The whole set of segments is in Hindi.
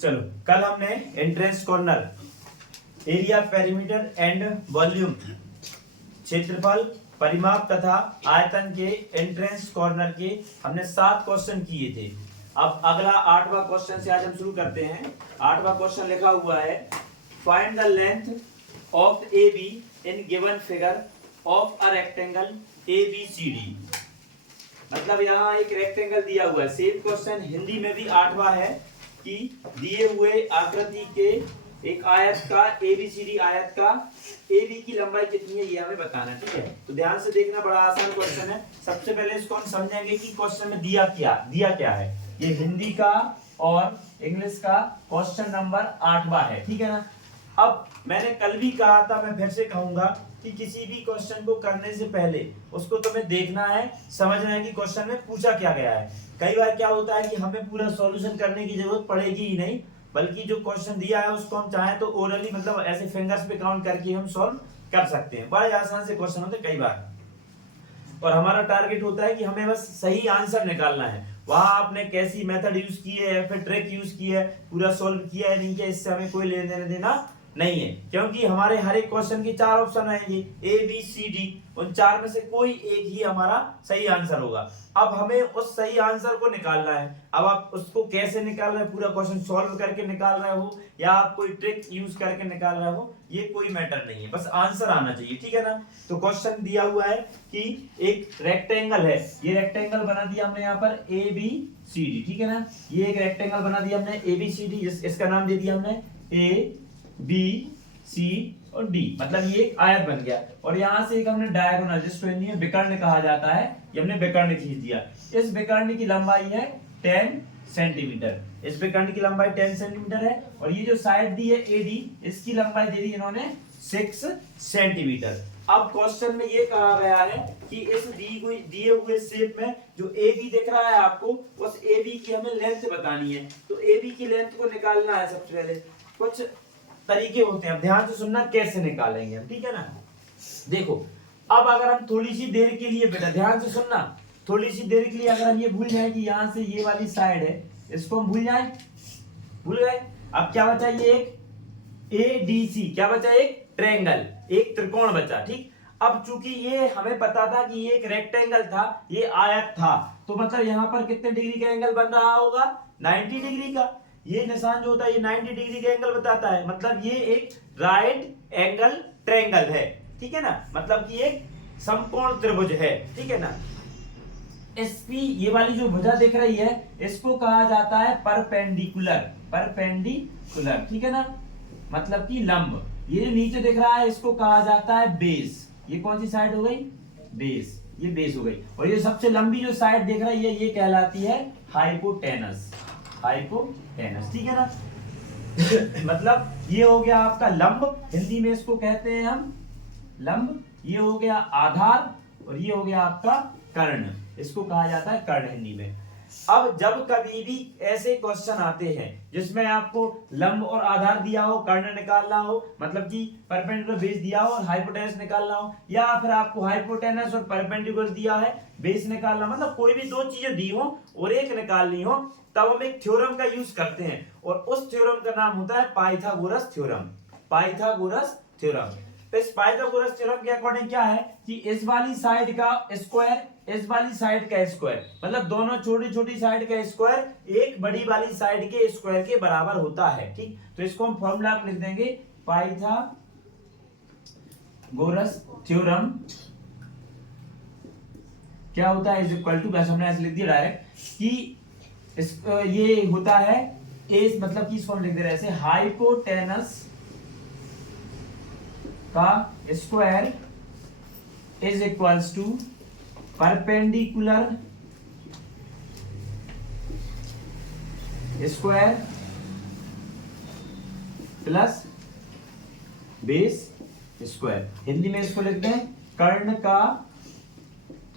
चलो, कल हमने entrance corner, area, perimeter and volume, क्षेत्रफल, परिमाप तथा आयतन के एंट्रेंस कॉर्नर के हमने 7 क्वेश्चन किए थे। अब अगला 8वां क्वेश्चन से आज हम शुरू करते हैं। 8वां क्वेश्चन लिखा हुआ है, find the length of A B in given figure of a rectangle A B C D. मतलब यहाँ एक रेक्टेंगल दिया हुआ है। सेम क्वेश्चन हिंदी में भी 8वां है कि दिए हुए आकृति के एक आयत का एबीसीडी आयत का AB की लंबाई कितनी है ये हमें बताना है। ठीक है, तो ध्यान से देखना, बड़ा आसान क्वेश्चन है। सबसे पहले इसको हम समझेंगे कि क्वेश्चन में दिया क्या है। ये हिंदी का और इंग्लिश का क्वेश्चन नंबर 8वां है। ठीक है ना। अब मैंने कल भी कहा था, मैं फिर से कहूंगा कि किसी भी क्वेश्चन को करने से पहले उसको तुम्हें देखना है, समझना है कि क्वेश्चन में पूछा क्या गया है। कई बार क्या होता है कि हमें पूरा सॉल्यूशन करने की जरूरत पड़ेगी ही नहीं, बल्कि जो क्वेश्चन दिया है उसको हम चाहें तो ओरली, मतलब ऐसे फिंगर्स पे काउंट करके हम सॉल्व कर सकते हैं। बड़े आसान से क्वेश्चन होते हैं कई बार, और हमारा टारगेट होता है कि हमें बस सही आंसर निकालना है। वहां आपने कैसी मेथड यूज की है या फिर ट्रिक यूज की है, पूरा सॉल्व किया है नहीं किया, इससे हमें कोई लेने देना नहीं है, क्योंकि हमारे हर एक क्वेश्चन के 4 ऑप्शन रहेंगे, ए बी सी डी। उन 4 में से कोई एक ही हमारा सही आंसर होगा। अब हमें उस सही आंसर को निकालना है। अब आप उसको कैसे निकाल रहे हो, पूरा क्वेश्चन सॉल्व करके निकाल रहे हो या आप कोई ट्रिक यूज करके निकाल रहे हो, ये कोई मैटर नहीं है, बस आंसर आना चाहिए। ठीक है ना। तो क्वेश्चन दिया हुआ है कि एक रेक्टेंगल है, ये रेक्टेंगल बना दिया हमने यहाँ पर ए बी सी डी। ठीक है ना, ये एक रेक्टेंगल बना दिया हमने ए बी सी डी, इसका नाम दे दिया हमने ए बी सी और डी, मतलब ये एक आयत बन गया। और यहां से एक हमने डायगोनल, जिसको हिंदी में विकर्ण कहा जाता है, ये हमने विकर्ण खींच दिया। इस विकर्ण की लंबाई है 10 सेंटीमीटर, इस विकर्ण की लंबाई 10 सेंटीमीटर है। और ये जो साइड दी है एडी, इसकी लंबाई दे दी इन्होंने 6 सेंटीमीटर। अब क्वेश्चन में ये कहा गया है कि इस दिए हुए शेप में जो ए बी दिख रहा है आपको, उस ए बी की हमें लेंथ बतानी है। तो ए बी की लेंथ को निकालना है। सबसे पहले कुछ तरीके होते हैं, अब ध्यान से सुनना कैसे निकालेंगे हम। ठीक है ना। देखो, अब अगर हम थोड़ी सी देर के लिए, बेटा ध्यान से सुनना, थोड़ी सी देर के लिए अगर हम ये भूल जाए कि यहां से ये वाली साइड है, इसको हम भूल गए। अब क्या बचा, ये एक एडीसी, क्या बचा, एक ट्रायंगल, एक त्रिकोण बचा। ठीक, अब चूंकि ये हमें पता था कि ये एक रेक्टेंगल था, ये आयत था, तो मतलब यहां पर कितने डिग्री का एंगल बन रहा होगा, 90 डिग्री का। ये निशान जो होता है ये 90 डिग्री का एंगल बताता है, मतलब ये एक राइट एंगल ट्रायंगल है। ठीक है ना, मतलब कि एक समकोण त्रिभुज है। ठीक है ना। इसकी ये वाली जो भुजा दिख रही है, इसको कहा जाता है परपेंडिकुलर। ठीक है ना, मतलब कि लंब। ये जो नीचे दिख रहा है इसको कहा जाता है बेस। ये कौन सी साइड हो गई, बेस, ये बेस हो गई। और ये सबसे लंबी जो साइड दिख रही है ये कहलाती है हाइपोटेनस। ठीक है ना। मतलब ये हो गया आपका लंब, हिंदी में इसको कहते हैं हम लंब। ये हो गया आधार और ये हो गया आपका कर्ण, इसको कहा जाता है कर्ण हिंदी में। अब जब कभी भी ऐसे क्वेश्चन आते हैं जिसमें आपको लंब और आधार दिया हो, कर्ण निकालना हो, मतलब कि परपेंडिकुलर बेस दिया हो और हाइपोटेनस निकालना हो, या फिर आपको हाइपोटेनस और परपेंडिकुलर दिया है, बेस निकालना, मतलब कोई भी 2 चीजें दी हो और एक निकालनी हो, तब हम एक थ्योरम का यूज करते हैं और उस थ्योरम का नाम होता है पाइथागोरस थ्योरम। इस पाइथागोरस थ्योरम के अकॉर्डिंग क्या है कि इस वाली साइड का स्क्वायर, इस वाली साइड का स्क्वायर, मतलब दोनों छोटी छोटी साइड का स्क्वायर एक बड़ी वाली साइड के स्क्वायर के बराबर होता है। ठीक, तो इसको हम फॉर्मूला लिख देंगे, पाइथागोरस थ्योरम क्या होता है, इज इक्वल टू, बस हमने ऐसे लिख दिया डायरेक्ट कि ये होता है ए, मतलब कि इसको हम लिख दे रहे हैं ऐसे, हाइपोटेनस का square is equals to perpendicular square plus base square. Hindi में इसको लिखते हैं कर्ण का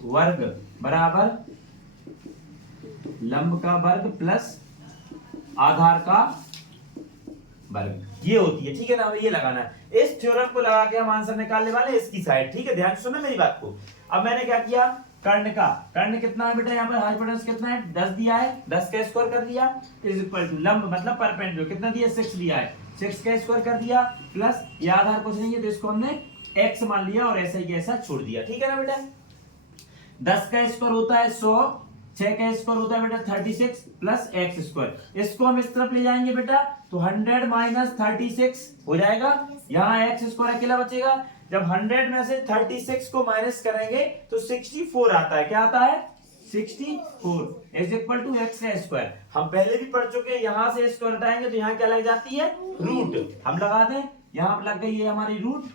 वर्ग बराबर लंब का वर्ग प्लस आधार का वर्ग, ये होती है। ठीक है ना, हमें ये लगाना है। इस थ्योरम को लगा के हम आंसर निकालने वाले इसकी साइड। ठीक है, ध्यान से सुनना मेरी बात को। अब मैंने क्या किया, कर्ण कितना है बेटा, यहाँ पर हाइपोटेनस कितना है, 10 दिया है, 10 का स्क्वायर कर दिया, इज इक्वल टू लंब मतलब परपेंडिकुलर कितना दिया, 6 दिया है, 6 का स्क्वायर कर दिया, प्लस ये आधार कुछ नहीं है तो इसको हमने x मान लिया और ऐसा ही ऐसा छोड़ दिया, ठीक है ना बेटा। 10 का स्क्वायर होता है 100, 6 का स्क्वायर होता है बेटा 36 प्लस एक्स स्क्वायर, इसको हम इस तरफ ले जाएंगे बेटा तो 100 माइनस 36 हो जाएगा, यहाँ एक्स स्क्वायर अकेला बचेगा, जब 100 में से 36 को माइनस करेंगे तो 64 आता है, क्या आता है 64 इज इक्वल टू एक्स का स्क्वायर। हम पहले भी पढ़ चुके हैं, यहाँ से स्क्वायर हटाएंगे तो यहाँ क्या लग जाती है रूट, हम लगा दें, यहाँ पर लग गई है हमारी रूट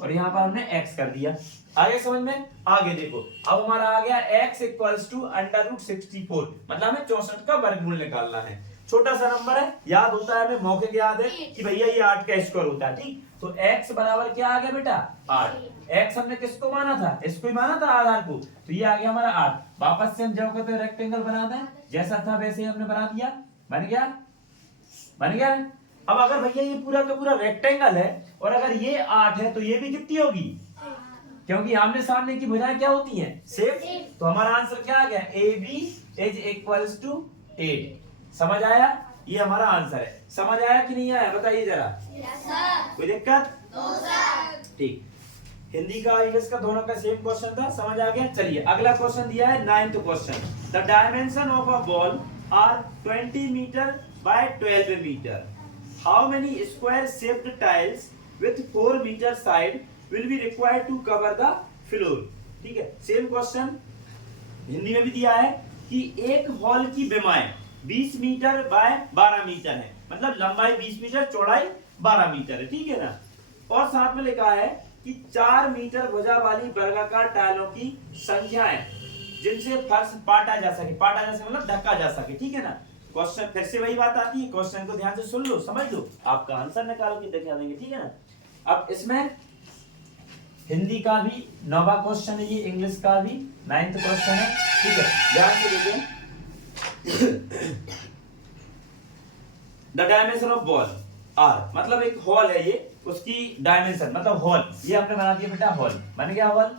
और यहाँ पर हमने x कर दिया। आगे समझ में, आगे देखो अब हमारा आ गया x equals to under root 64, मतलब हमें 64 का वर्गमूल निकालना है। छोटा सा नंबर है, याद होता है हमें, मौके याद है कि भैया ये 8 का स्क्वायर होता है, ठीक। तो x बराबर क्या आ गया बेटा 8, x हमने किसको माना था, इसको ही माना था आधार को, तो ये आ गया हमारा 8। वापस से हम जो कहते हैं रेक्टेंगल बना दें, जैसा था वैसे ही हमने बना दिया, बन गया, बन गया। अब अगर भैया ये पूरा का पूरा रेक्टेंगल है और अगर ये 8 है तो ये भी कितनी होगी, क्योंकि आमने सामने की भुजाएं क्या होती हैं, सेम। तो हमारा आंसर क्या आ गया, AB इज इक्वल्स टू 8। समझ आया, ये हमारा आंसर है। समझ आया कि नहीं आया, बताइए जरा। कोई दिक्कत? ठीक। हिंदी का इंग्लिश का दोनों का सेम क्वेश्चन था, समझ आ गया। चलिए अगला क्वेश्चन दिया है 9th question. The dimension of a ball are 20 metre by 12 metre. How many square shaped tiles with 4 metre side will be required to cover the floor. ठीक है, सेम क्वेश्चन हिंदी में भी दिया है कि एक हॉल की विमाएं 20 मीटर बाय 12 मीटर है, मतलब लंबाई 20 मीटर, चौड़ाई 12 मीटर है, ठीक है ना। और साथ में लिखा है कि 4 मीटर भुजा वाली वर्गाकार टाइलों की संख्या है जिनसे फर्श पाटा जा सके, पाटा जा सके मतलब ढका जा सके, ठीक है ना। क्वेश्चन फिर से वही बात आती है, क्वेश्चन को ध्यान से सुन लो, समझ लो, आपका आंसर निकाल के दिखा देंगे, ठीक है ना। अब इसमें हिंदी का भी 9वां क्वेश्चन है, ये इंग्लिश का भी 9th क्वेश्चन है, ठीक है, ध्यान से देखिए। The dimension of ball are, मतलब एक हॉल है ये, उसकी डायमेंशन मतलब हॉल, ये हमने बना दिया बेटा, हॉल बन गया हॉल।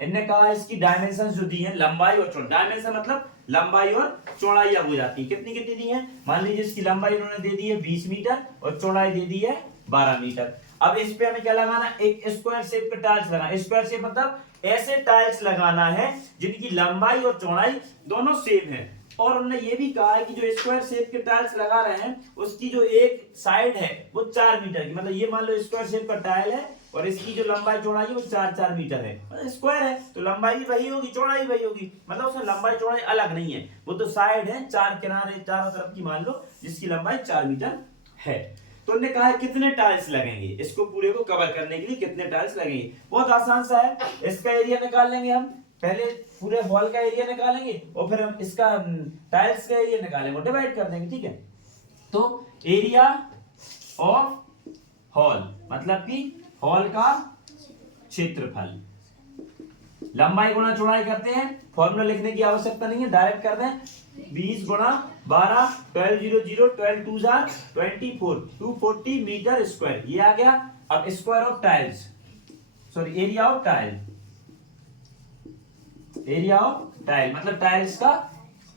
इनने कहा इसकी डायमेंशन जो दी है, लंबाई और चौड़ाई, डायमेंशन मतलब लंबाई और चौड़ाई हो जाती है, कितनी कितनी दी है। मान लीजिए इसकी लंबाई उन्होंने दे दी है 20 मीटर और चौड़ाई दे दी है 12 मीटर। अब इस पे हमें क्या लगाना, एक स्क्वायर शेप का टाइल्स लगाना। स्क्वायर शेप मतलब ऐसे टाइल्स लगाना है जिनकी लंबाई और चौड़ाई दोनों सेम है। और उन्होंने ये भी कहा है कि जो स्क्वायर शेप के टाइल्स लगा रहे हैं उसकी जो एक साइड है वो 4 मीटर की, मतलब ये मान लो स्क्वायर शेप का टाइल है और इसकी जो लंबाई चौड़ाई है वो 4-4 मीटर है, मतलब स्क्वायर है तो लंबाई भी वही होगी, चौड़ाई वही होगी, मतलब उसमें लंबाई चौड़ाई अलग नहीं है, वो तो साइड है, 4 किनारे चारों तरफ की मान लो, जिसकी लंबाई 4 मीटर है। तो उन्होंने कहा है कितने टाइल्स लगेंगे, इसको पूरे को कवर करने के लिए कितने टाइल्स लगेंगे। बहुत आसान सा है, इसका एरिया निकाल लेंगे हम, पहले पूरे हॉल का एरिया निकालेंगे और फिर हम इसका टाइल्स का एरिया निकालेंगे, डिवाइड कर देंगे, ठीक है। तो एरिया ऑफ हॉल मतलब कि हॉल का क्षेत्रफल, लंबाई गुणा चौड़ाई करते हैं, फॉर्मूला लिखने की आवश्यकता नहीं है, डायरेक्ट कर दें, 20 गुणा 12, 12 0 0, 12 2 24, 240 मीटर स्क्वायर, ये आ गया। अब square of tiles, sorry area of tile, area of tile मतलब टाइल्स का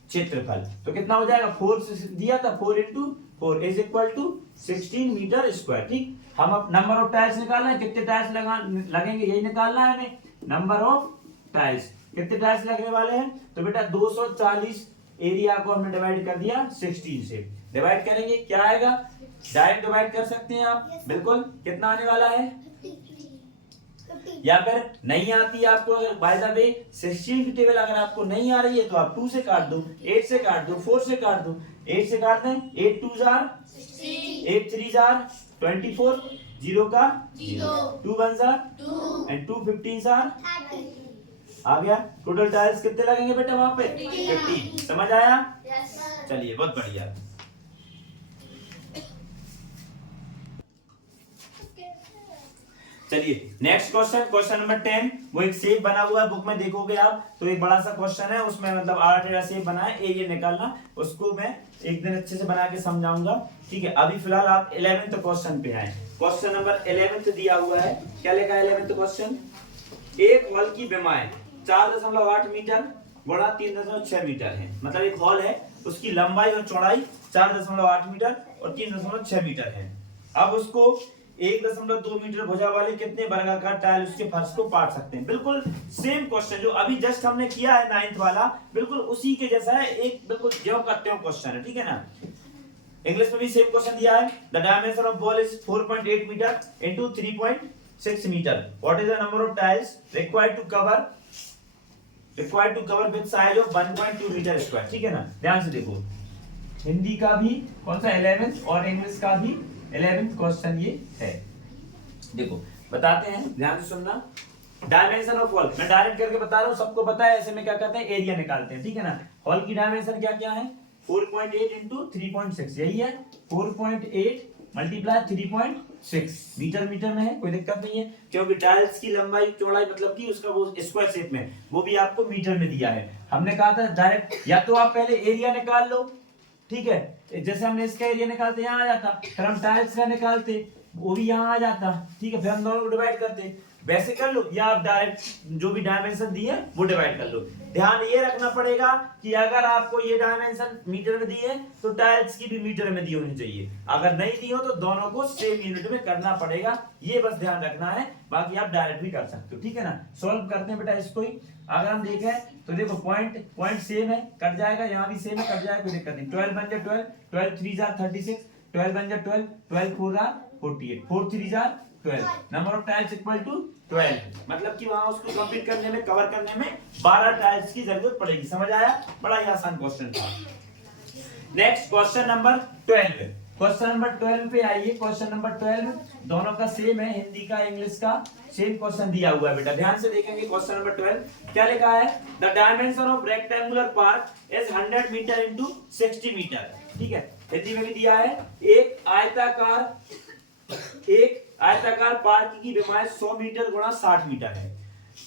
क्षेत्रफल, तो कितना हो जाएगा, 4 से दिया था, 4 × 4 is equal to 16 metre square, ठीक। हम अब नंबर ऑफ टाइल्स निकालना है, कितने टाइल्स लगेंगे यही निकालना है हमें, नंबर ऑफ टाइल्स, कितने टाइल्स लगने वाले हैं, तो बेटा 240 एरिया को हमने डिवाइड कर दिया 16 से, डिवाइड करेंगे क्या आएगा, डायरेक्ट डिवाइड कर सकते हैं आप, बिल्कुल, कितना आने वाला है, या फिर नहीं आती है आपको, अगर बाय द वे 16 की टेबल अगर आपको नहीं आ रही है तो आप 2 से काट दो, 8 से काट दो, 4 से काट दो, 8 से काट दें, 8 2 जार 8 3 जार 24, 0 का 0, 2 1 जार 2 एंड 2 15 जार आ गया। टोटल टाइल्स कितने लगेंगे बेटा वहां पे, 50। समझ आया? चलिए बहुत बढ़िया। चलिए नेक्स्ट क्वेश्चन, क्वेश्चन नंबर 10। वो एक शेप बना हुआ है, बुक में देखोगे आप तो एक बड़ा सा क्वेश्चन है, उसमें मतलब 8 शेप बना है, एरिया निकालना, उसको मैं एक दिन अच्छे से बना के समझाऊंगा, ठीक है। अभी फिलहाल आप 11th क्वेश्चन पे आए। क्वेश्चन नंबर 11th दिया हुआ है, क्या लिखा है 11th क्वेश्चन, एक हॉल की विमाएं 4.8 मीटर गुणा 3.6 मीटर है। मतलब एक हॉल है, उसकी लंबाई और चौड़ाई 4.8 मीटर और 3.6 मीटर है। अब उसको 1.2 मीटर भुजा वाले कितने वर्गाकार टाइल उसके फर्श को पाट सकते हैं। बिल्कुल सेम क्वेश्चन जो अभी जस्ट हमने किया है 9th वाला, बिल्कुल उसी के जैसा है, एक बिल्कुल ज्यों का त्यों क्वेश्चन है, ठीक है ना। इंग्लिश में भी सेम क्वेश्चन दिया है। The dimension of wall is 4.8 metre into 3.6 metre. What is the number of tiles required to cover with size of 1.2 metre square. ठीक है ना, ध्यान से देखो, हिंदी का भी कौन सा 11th और इंग्लिश का भी 11th क्वेश्चन ये है। देखो बताते हैं, ध्यान से सुनना। डायमेंशन ऑफ वॉल मैं डायरेक्ट करके बता रहा हूँ, सबको पता है। ऐसे में क्या करते हैं, एरिया निकालते हैं, ठीक है ना। हॉल की डायमेंशन क्या क्या है, 4.8 इंटू 3.6, यही है 4.8 मल्टीप्लाई 3.6 मीटर में है, कोई दिक्कत नहीं है, क्योंकि टाइल्स की लंबाई चौड़ाई मतलब कि उसका वो स्क्वायर शेप में वो भी आपको मीटर में दिया है। हमने कहा था डायरेक्ट, या तो आप पहले एरिया निकाल लो, ठीक है, जैसे हमने इसका एरिया निकालते यहाँ आ जाता, फिर हम टाइल्स का निकालते वो भी यहाँ आ जाता, ठीक है, फिर हम दोनों को डिवाइड करते, वैसे कर लो, या आप डायरेक्ट जो भी डायमेंशन दिए वो डिवाइड कर लो। ध्यान ये रखना पड़ेगा कि अगर आपको ये डायमेंशन मीटर में दी है तो टाइल्स की भी मीटर में दी होनी चाहिए, अगर नहीं दी हो तो दोनों को सेम यूनिट में करना पड़ेगा, ये बस ध्यान रखना है। बाकी आप डायरेक्ट भी कर सकते हो, ठीक है ना। सॉल्व करते हैं बेटा इसको ही। अगर हम देखें तो देखो पॉइंट सेम है, कट जाएगा, यहाँ भी सेम है, कट जाएगा, कोई दिक्कत नहीं। 12 बन जाए 12, 12 3 जार 36, 12 बन जाए 12, 12 4 जार 48, 4 3 जार 12, number of tiles equal to 12। मतलब कि वहां उसको कंप्लीट करने में, कवर करने में 12 टाइल्स की जरूरत पड़ेगी। समझ आया, बड़ा ही आसान क्वेश्चन था। Next question number 12। Question number 12 पे आइए। क्वेश्चन नंबर 12 दोनों का सेम है, हिंदी का इंग्लिश का सेम क्वेश्चन दिया हुआ है बेटा, ध्यान से देखेंगे। क्वेश्चन नंबर 12 क्या लिखा है, the dimension of rectangular park is 100 metre into 60 metre. ठीक है, हिंदी में भी दिया है, एक आयताकार पार्क की लंबाई 100 मीटर गुणा 60 मीटर है।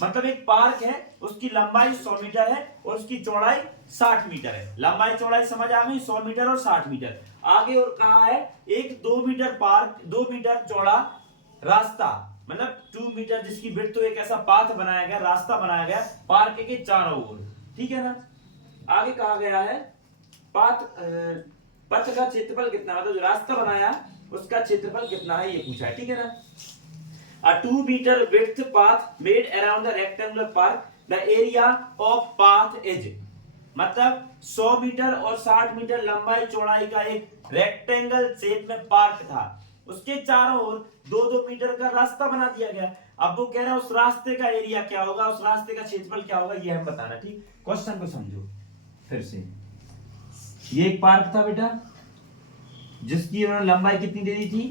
मतलब एक पार्क है, उसकी लंबाई 100 मीटर है और उसकी चौड़ाई 60 मीटर है। लंबाई चौड़ाई समझ आ गई, 100 मीटर और 60 मीटर। आगे और कहा है एक 2 मीटर पार्क, 2 मीटर चौड़ा रास्ता, मतलब 2 मीटर जिसकी विड्थ, तो एक ऐसा पाथ बनाया गया, रास्ता बनाया गया पार्क के चारों ओर, ठीक है ना। आगे कहा गया है पथ का क्षेत्रफल कितना, मतलब जो रास्ता बनाया उसका क्षेत्रफल कितना है, ये पूछा है, ठीक है ना। A 2 meter width path made around the rectangular park. The area of path is, मतलब 100 मीटर और 60 मीटर लंबाई चौड़ाई का एक रेक्टेंगल शेप में पार्क था, उसके चारों ओर 2-2 मीटर का रास्ता बना दिया गया। अब वो कह रहा है उस रास्ते का एरिया क्या होगा, उस रास्ते का क्षेत्रफल क्या होगा, ये हम बताना। ठीक, क्वेश्चन को समझो फिर से। ये एक पार्क था बेटा, जिसकी उन्होंने लंबाई कितनी दे दी थी,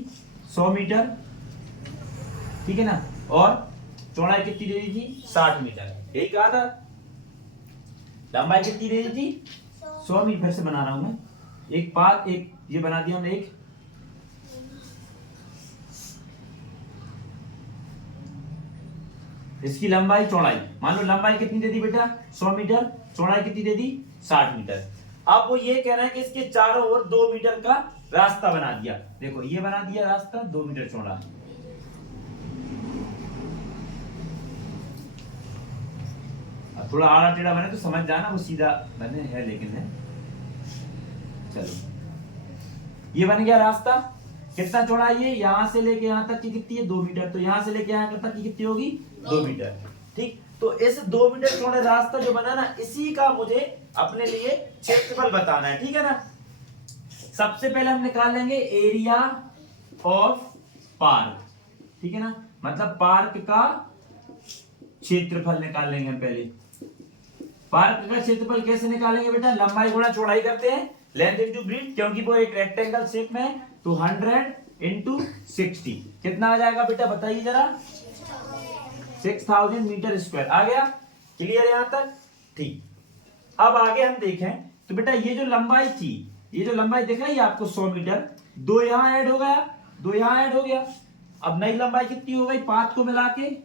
100 मीटर, ठीक है ना, और चौड़ाई कितनी दे दी थी, 60 मीटर। यही कहा था, लंबाई कितनी दे दी थी, 100 मीटर। फिर से बना रहा हूं मैं, एक पार्क, एक ये बना दिया हमने, एक इसकी लंबाई चौड़ाई, मान लो लंबाई कितनी दे दी बेटा, 100 मीटर, चौड़ाई कितनी दे दी, 60 मीटर। अब वो ये कह रहे हैं कि इसके चारों ओर 2 मीटर का रास्ता बना दिया। देखो ये बना दिया रास्ता 2 मीटर चौड़ा, थोड़ा आड़ा टेढ़ा बने तो समझ जाना, वो सीधा बने है लेकिन है। चलो ये बन गया रास्ता, कितना चौड़ा है ये, यहां से लेके यहां तक की कितनी है, 2 मीटर, तो यहां से लेके यहां तक की कितनी होगी, 2 मीटर। ठीक, तो इस 2 मीटर चौड़े रास्ता जो बना ना, इसी का मुझे अपने लिए क्षेत्रफल बताना है, ठीक है ना। सबसे पहले हम निकाल लेंगे एरिया ऑफ पार्क, ठीक है ना, मतलब पार्क का क्षेत्रफल निकाल लेंगे हम पहले। पार्क का क्षेत्रफल कैसे निकालेंगे बेटा, लंबाई गुणा चौड़ाई करते हैं, लेंथ इनटू ब्रीथ, क्योंकि वो एक रेक्टेंगल शेप में है, तो 100 इंटू 60 कितना आ जाएगा बेटा, बताइए जरा, 6000 मीटर स्क्वायर। आ गया, क्लियर यहां तक, ठीक। अब आगे हम देखें तो बेटा ये जो लंबाई थी, ये जो लंबाई दिख रही है आपको 100 मीटर, 2 यहां ऐड हो गया, 2 यहां ऐड हो गया। अब नई लंबाई कितनी हो गई, पाथ को मिला के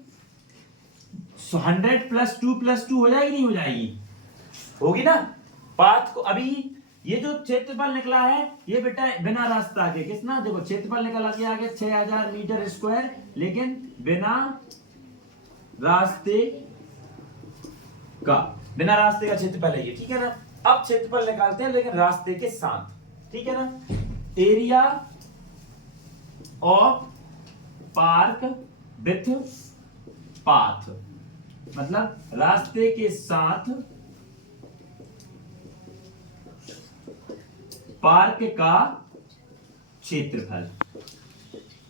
100 प्लस 2 हो जाएगी, नहीं हो जाएगी, होगी ना। पाथ को अभी ये जो क्षेत्रफल निकला है ये बेटा बिना रास्ता के, कितना, देखो क्षेत्रफल निकल के आगे 6000 मीटर स्क्वायर, लेकिन बिना रास्ते का, बिना रास्ते का क्षेत्रफल है ये, ठीक है ना। अब क्षेत्रफल निकालते हैं लेकिन रास्ते के साथ, ठीक है ना। Area of park with path, मतलब रास्ते के साथ पार्क का क्षेत्रफल।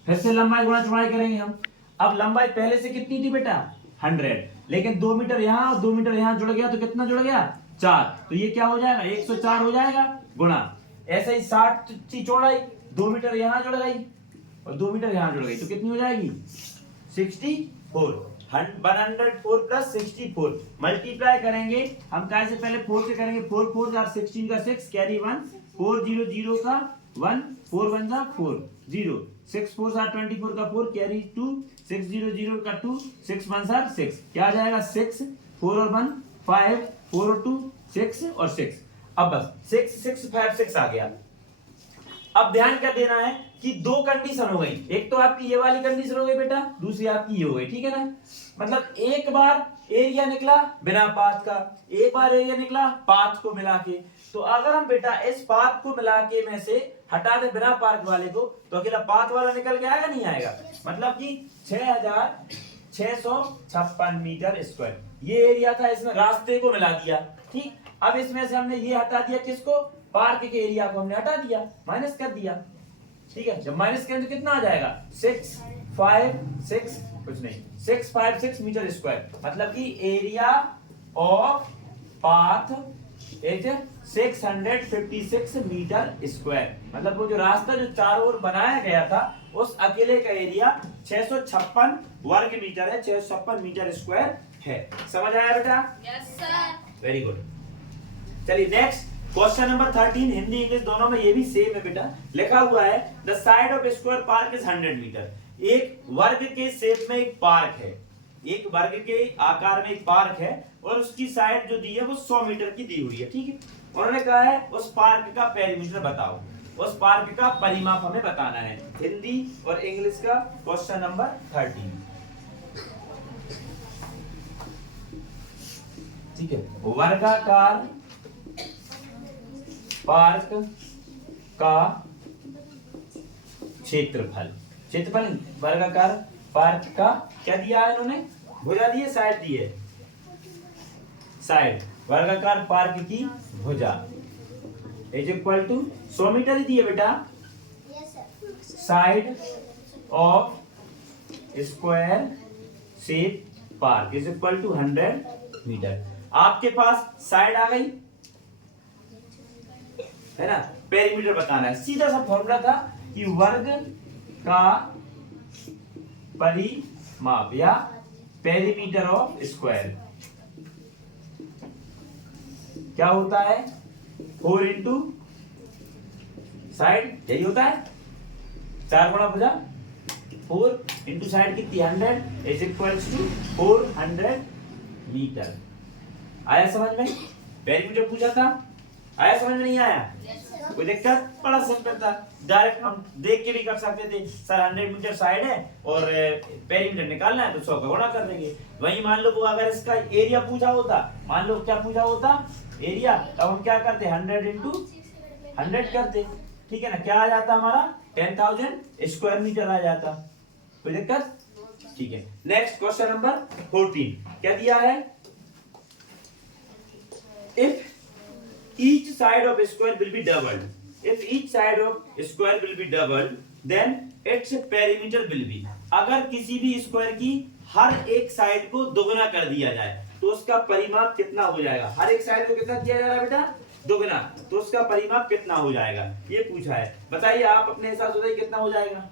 फिर से लंबाई गुणा चौड़ाई करेंगे हम। अब लंबाई पहले से कितनी थी बेटा 100, लेकिन 2 मीटर यहां और 2 मीटर यहां जुड़ गया तो कितना जुड़ गया 4, तो ये क्या हो जाएगा 104 हो जाएगा गुणा। ऐसे ही 60 की चौड़ाई, 2 मीटर यहां जुड़ गई और 2 मीटर यहां जुड़ गई तो कितनी हो जाएगी 64। 104 प्लस 64 मल्टीप्लाई करेंगे हम, कैसे पहले 4 से करेंगे, 4 4 जा 16 का 6 कैरी 1, 4 0 0 का 1, 4 1 जा 4 0, 6 4 जा 24 का 4 कैरी 2, 6 0 0 का 2, 6 1 जा 6, क्या आ जाएगा 6, 4 और 1 5, 4 और 2 6 और 6। अब बस 6 6 5 6 आ गया। अब ध्यान क्या देना है कि दो कंडीशन हो गई, एक तो आपकी ये वाली कंडीशन हो गई बेटा, दूसरी आपकी ये हो गई, ठीक है ना। मतलब एक बार एरिया निकला बिना पाथ का, एक बार एरिया निकला पाथ को मिला के। तो अगर हम बेटा इस पाथ को मिला के में से हटा दे बिना पार्क वाले को, तो अकेला पाथ वाला निकल के आएगा नहीं आएगा, मतलब कि 6656 मीटर स्क्वायर ये एरिया था, इसमें रास्ते को मिला दिया, ठीक। अब इसमें से हमने ये हटा दिया, किसको, पार्क के एरिया को हमने हटा दिया, माइनस कर दिया, ठीक है। जब माइनस करें तो कितना आ जाएगा 6 5 6 कुछ नहीं 6 5 6 मीटर स्क्वायर, मतलब कि area of path is 656 metre square. मतलब वो जो रास्ता जो चारों ओर बनाया गया था उस अकेले का एरिया 656 वर्ग मीटर है, 656 मीटर स्क्वायर है। समझ आया बेटा? Yes sir. Very good. चलिए next question number 13, Hindi English दोनों में ये भी सेम है बेटा। लिखा हुआ है the side of square park is 100 metre. एक वर्ग के शेप में एक पार्क है, एक वर्ग के आकार में एक पार्क है और उसकी साइड जो दी है वो 100 मीटर की दी हुई है, ठीक है। उन्होंने कहा है उस पार्क का पेरीमीटर बताओ, उस पार्क का परिमाप हमें बताना है। हिंदी और इंग्लिश का क्वेश्चन नंबर 13, ठीक है। वर्गाकार पार्क का क्षेत्रफल, क्षेत्रफल वर्गाकार पार्क का क्या दिया है इन्होंने, भुजा दी है, साइड दी है, साइड वर्गाकार पार्क की भुजा इज इक्वल टू 100 मीटर ही दी है बेटा। Side of square shape park is equal to 100 metre. आपके पास साइड आ गई है ना, पेरीमीटर बताना है। सीधा सा फॉर्मूला था कि वर्ग का परिमाप या पेरीमीटर ऑफ स्क्वायर क्या होता है 4 इंटू साइड, यही होता है 4 गुणा भुजा, 4 इंटू साइड कितनी 100 इज इक्वल्स टू 400 मीटर। आया समझ में? पेरीमीटर पूछा था, आया समझ में? नहीं आया कोई दिक्कत? बड़ा सिंपल था, डायरेक्ट हम देख के भी कर सकते थे। सर 100 मीटर साइड है और पेरीमीटर निकालना है तो 100 का गुणा कर देंगे। वही मान लो वो अगर इसका एरिया पूछा होता, मान लो क्या पूछा होता एरिया, तब हम क्या करते 100 इंटू 100 करते, ठीक है ना। क्या आ जाता हमारा 10,000 स्क्वायर मीटर आ जाता। कोई दिक्कत? ठीक है। नेक्स्ट क्वेश्चन नंबर 14 क्या दिया है, if each side of square will be doubled, if each side of square will be doubled then its perimeter will be, अगर किसी भी स्क्वायर की हर एक साइड को दोगुना कर दिया जाए तो उसका परिमाप कितना हो जाएगा। हर एक साइड को कितना किया जा रहा है बेटा, दोगुना, तो उसका परिमाप कितना हो जाएगा ये पूछा है। बताइए आप अपने हिसाब से बताइए कितना हो जाएगा।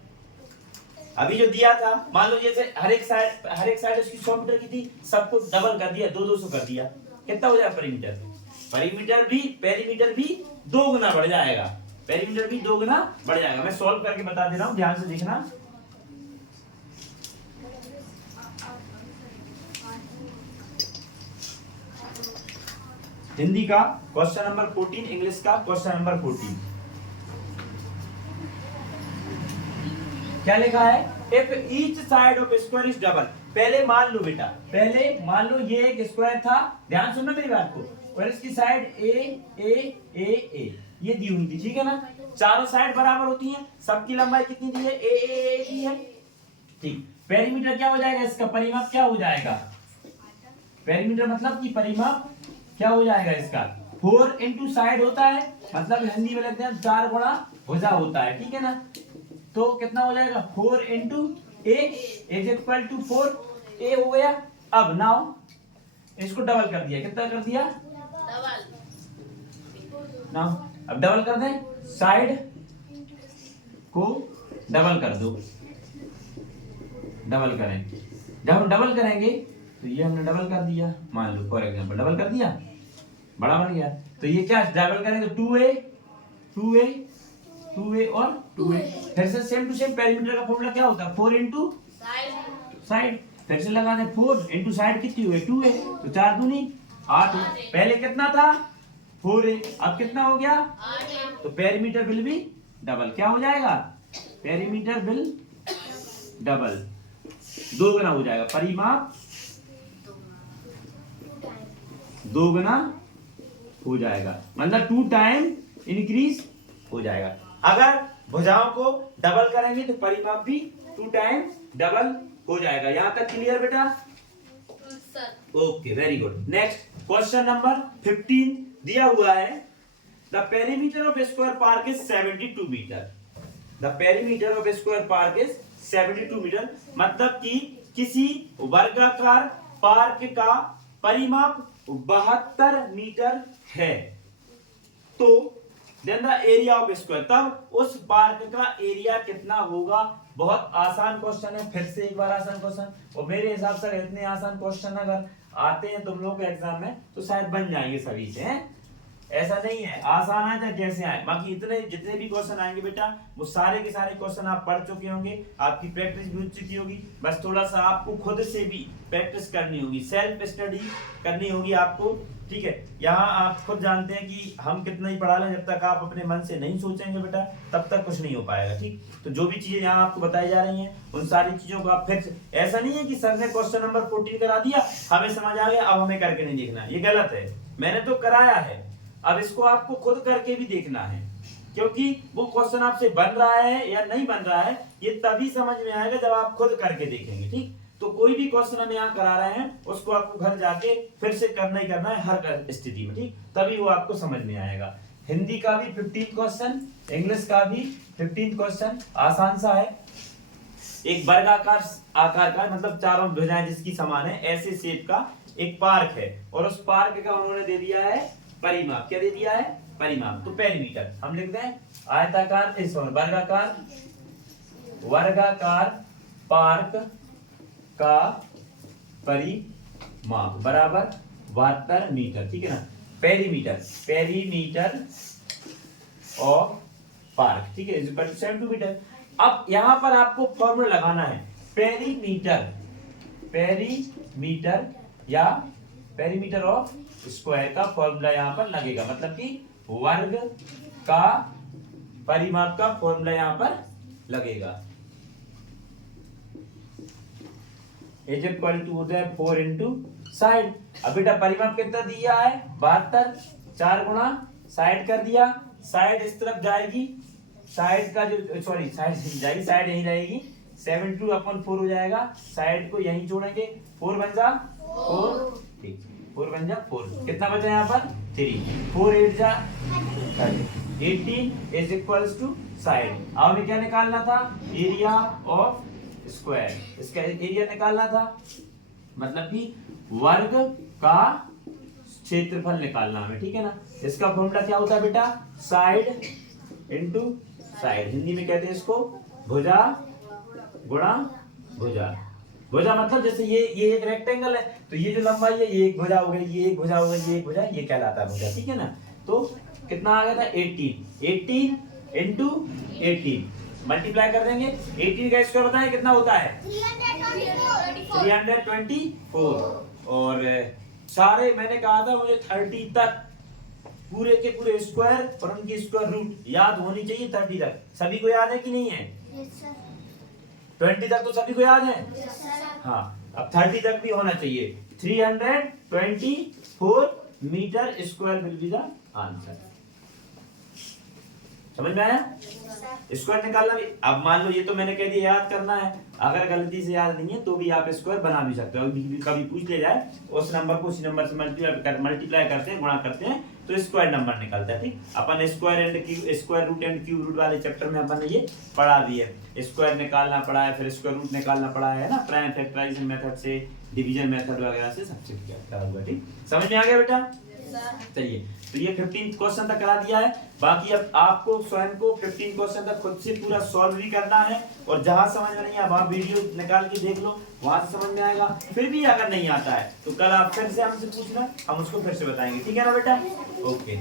अभी जो दिया था मान लो जैसे हर एक साइड उसकी 100 मीटर की थी, सबको डबल कर दिया, 200 कर दिया, कितना हो जाएगा पेरीमीटर, पेरीमीटर भी 2 गुना बढ़ जाएगा, पेरीमीटर भी 2 गुना बढ़ जाएगा। मैं सॉल्व करके बता दे रहा हूं, ध्यान से देखना। हिंदी का क्वेश्चन नंबर 14, इंग्लिश का क्वेश्चन नंबर 14 क्या लिखा है, if each side of square is double, पहले मान लो बेटा, पहले मान लो ये एक स्क्वायर था, ध्यान सुनना मेरी बात को, और इसकी साइड ए ये दी हुई थी, ठीक है ना। चारों साइड बराबर होती हैं, सबकी लंबाई कितनी दी है, ए की है, ठीक। पेरीमीटर क्या हो जाएगा इसका, परिमाप क्या हो जाएगा, पेरीमीटर मतलब कि परिमाप क्या हो जाएगा इसका, 4 इंटू साइड होता है, मतलब हिंदी में लिखते हैं 4 गुणा भुजा होता है, ठीक है ना। तो कितना हो जाएगा, 4 into A is equal to 4, A हो गया। अब नाउ इसको डबल कर दिया, कितना कर दिया, नाउ अब डबल कर दें, साइड को डबल कर दो, डबल करें, जब हम डबल करेंगे तो ये हमने डबल कर दिया, मान लो फॉर एग्जांपल डबल कर दिया, बड़ा बन गया, तो ये क्या डबल करेंगे तो 2a और 2a, फिर से सेम टू सेम पेरीमीटर का फॉर्मूला क्या होता है, 4 इंटू साइड, फिर से लगा दें 4 इंटू साइड कितनी हुई 2a, तो 4 दूनी 8, पहले कितना था 4a, अब कितना हो गया 8, तो पेरीमीटर बिल भी डबल क्या हो जाएगा, पेरीमीटर बिल डबल, 2 गुना हो जाएगा, परिमाप 2 गुना हो जाएगा, मतलब 2 टाइम इंक्रीज हो जाएगा। अगर भुजाओं को डबल करेंगे तो परिमाप भी 2 टाइम डबल हो जाएगा। यहां तक क्लियर बेटा, okay very good. Next question number 15 दिया हुआ है, the perimeter of square park is 72 metre, the perimeter of square park is 72 metre, मतलब कि किसी वर्गाकार पार्क का परिमाप 72 मीटर है, तो then the area of square, तब उस पार्क का एरिया कितना होगा। बहुत आसान क्वेश्चन है, फिर से एक बार आसान क्वेश्चन, और मेरे हिसाब से इतने आसान क्वेश्चन अगर आते हैं तुम लोग के एग्जाम में तो शायद बन जाएंगे सभी से, हैं? ऐसा नहीं है आसान आए चाहे कैसे आए, बाकी इतने जितने भी क्वेश्चन आएंगे बेटा वो सारे के सारे क्वेश्चन आप पढ़ चुके होंगे, आपकी प्रैक्टिस भी हो चुकी होगी, बस थोड़ा सा आपको खुद से भी प्रैक्टिस करनी होगी, सेल्फ स्टडी करनी होगी आपको, ठीक है। यहाँ आप खुद जानते हैं कि हम कितना ही पढ़ा लें, जब तक आप अपने मन से नहीं सोचेंगे बेटा तब तक कुछ नहीं हो पाएगा, ठीक। तो जो भी चीजें यहाँ आपको बताई जा रही हैं उन सारी चीजों को आप फिर, ऐसा नहीं है कि सर ने क्वेश्चन नंबर 14 करा दिया, हमें समझ आ गया अब हमें करके नहीं देखना, ये गलत है, मैंने तो कराया है, अब इसको आपको खुद करके भी देखना है, क्योंकि वो क्वेश्चन आपसे बन रहा है या नहीं बन रहा है ये तभी समझ में आएगा जब आप खुद करके देखेंगे, ठीक। तो कोई भी क्वेश्चन हम यहाँ करा रहे हैं उसको आपको घर जाके फिर से करना ही करना है हर स्थिति में, ठीक, तभी वो आपको समझ में आएगा। हिंदी का भी 15 क्वेश्चन, इंग्लिश का भी 15 क्वेश्चन, आसान सा है। एक वर्गाकार आकार का, मतलब चारों भुजाएं जिसकी समान है, ऐसे शेप का एक पार्क है, और उस पार्क का उन्होंने दे दिया है परिमाप, क्या दे दिया है, परिमाप, तो पेरीमीटर हम लिखते हैं आयताकार, वर्गाकार पार्क का परिमाप बराबर 72 मीटर, ठीक है ना। पेरीमीटर ऑफ पार्क, ठीक है, 72 मीटर। अब यहां पर आपको फॉर्मूला लगाना है, पेरीमीटर या पेरीमीटर ऑफ स्क्वायर का फॉर्मूला यहां पर लगेगा, मतलब कि वर्ग का परिमाप का फॉर्मूला यहां पर लगेगा, इज इक्वल टू होता है 4 इंटू साइड। अब बेटा परिमाप कितना दिया है 72, 4 गुणा साइड कर दिया, साइड इस तरफ जाएगी, साइड का जो सॉरी साइड जाएगी, साइड यहीं रहेगी, 72/4 हो जाएगा, साइड को यहीं जोड़ेंगे, 4 बन जा 4, ठीक, 4 बन जा 4, कितना बचा यहाँ पर 3, 4 8 जा 18 इज इक्वल्स टू साइड। अब हमें क्या निकालना था, एरिया ऑफ स्क्वायर, इसका एरिया निकालना था, मतलब कि वर्ग का क्षेत्रफल निकालना हमें, ठीक है ना। इसका फॉर्मूला क्या होता है बेटा, साइड इनटू साइड, हिंदी में कहते हैं इसको भुजा गुणा भुजा। भुजा मतलब जैसे ये एक रेक्टेंगल है, तो ये जो लंबाई है ये एक भुजा हो गई, ये एक भुजा हो गई, ये एक भुजा, ये कहलाता है भुजा, ठीक है ना। तो कितना आ गया था 18 इंटू 18 मल्टीप्लाई कर देंगे, 18 का स्क्वायर बताएं कितना होता है 324, और सारे मैंने कहा था मुझे 30 तक पूरे के पूरे स्क्वायर और उनकी स्क्वायर रूट याद होनी चाहिए 30 तक। सभी को याद है कि नहीं है? 20 तक तो सभी को याद है। हाँ, अब 30 तक भी होना चाहिए। 324 metre square will be the answer. समझ में आया? स्क्वायर निकालना भी, अब मान लो ये तो मैंने कह दिया याद करना है, अगर गलती से याद नहीं है तो भी आप स्क्वायर बना भी सकते हो। कभी पूछ लिया जाए उस नंबर को उसी नंबर से मल्टीप्लाई करते हैं, गुणा करते हैं तो स्क्वायर नंबर निकलता है। ठीक, अपन square root and cube root वाले चैप्टर में अपन ने ये पढ़ा भी है, स्क्वायर निकालना पड़ा है, फिर स्क्वायर रूट निकालना पड़ा है ना, प्राइम फैक्टराइजेशन मेथड से, डिवीजन मेथड वगैरह से सबसे क्या होगा। ठीक, समझ में आ गया बेटा? चलिए, तो ये 15 क्वेश्चन तक करा दिया है। बाकी अब आपको स्वयं को 15 क्वेश्चन तक खुद से पूरा सॉल्व भी करना है, और जहां समझ में नहीं है आप वीडियो निकाल के देख लो, वहां से समझ में आएगा। फिर भी अगर नहीं आता है तो कल आप फिर से हमसे पूछना, हम उसको फिर से बताएंगे। ठीक है ना बेटा? ओके।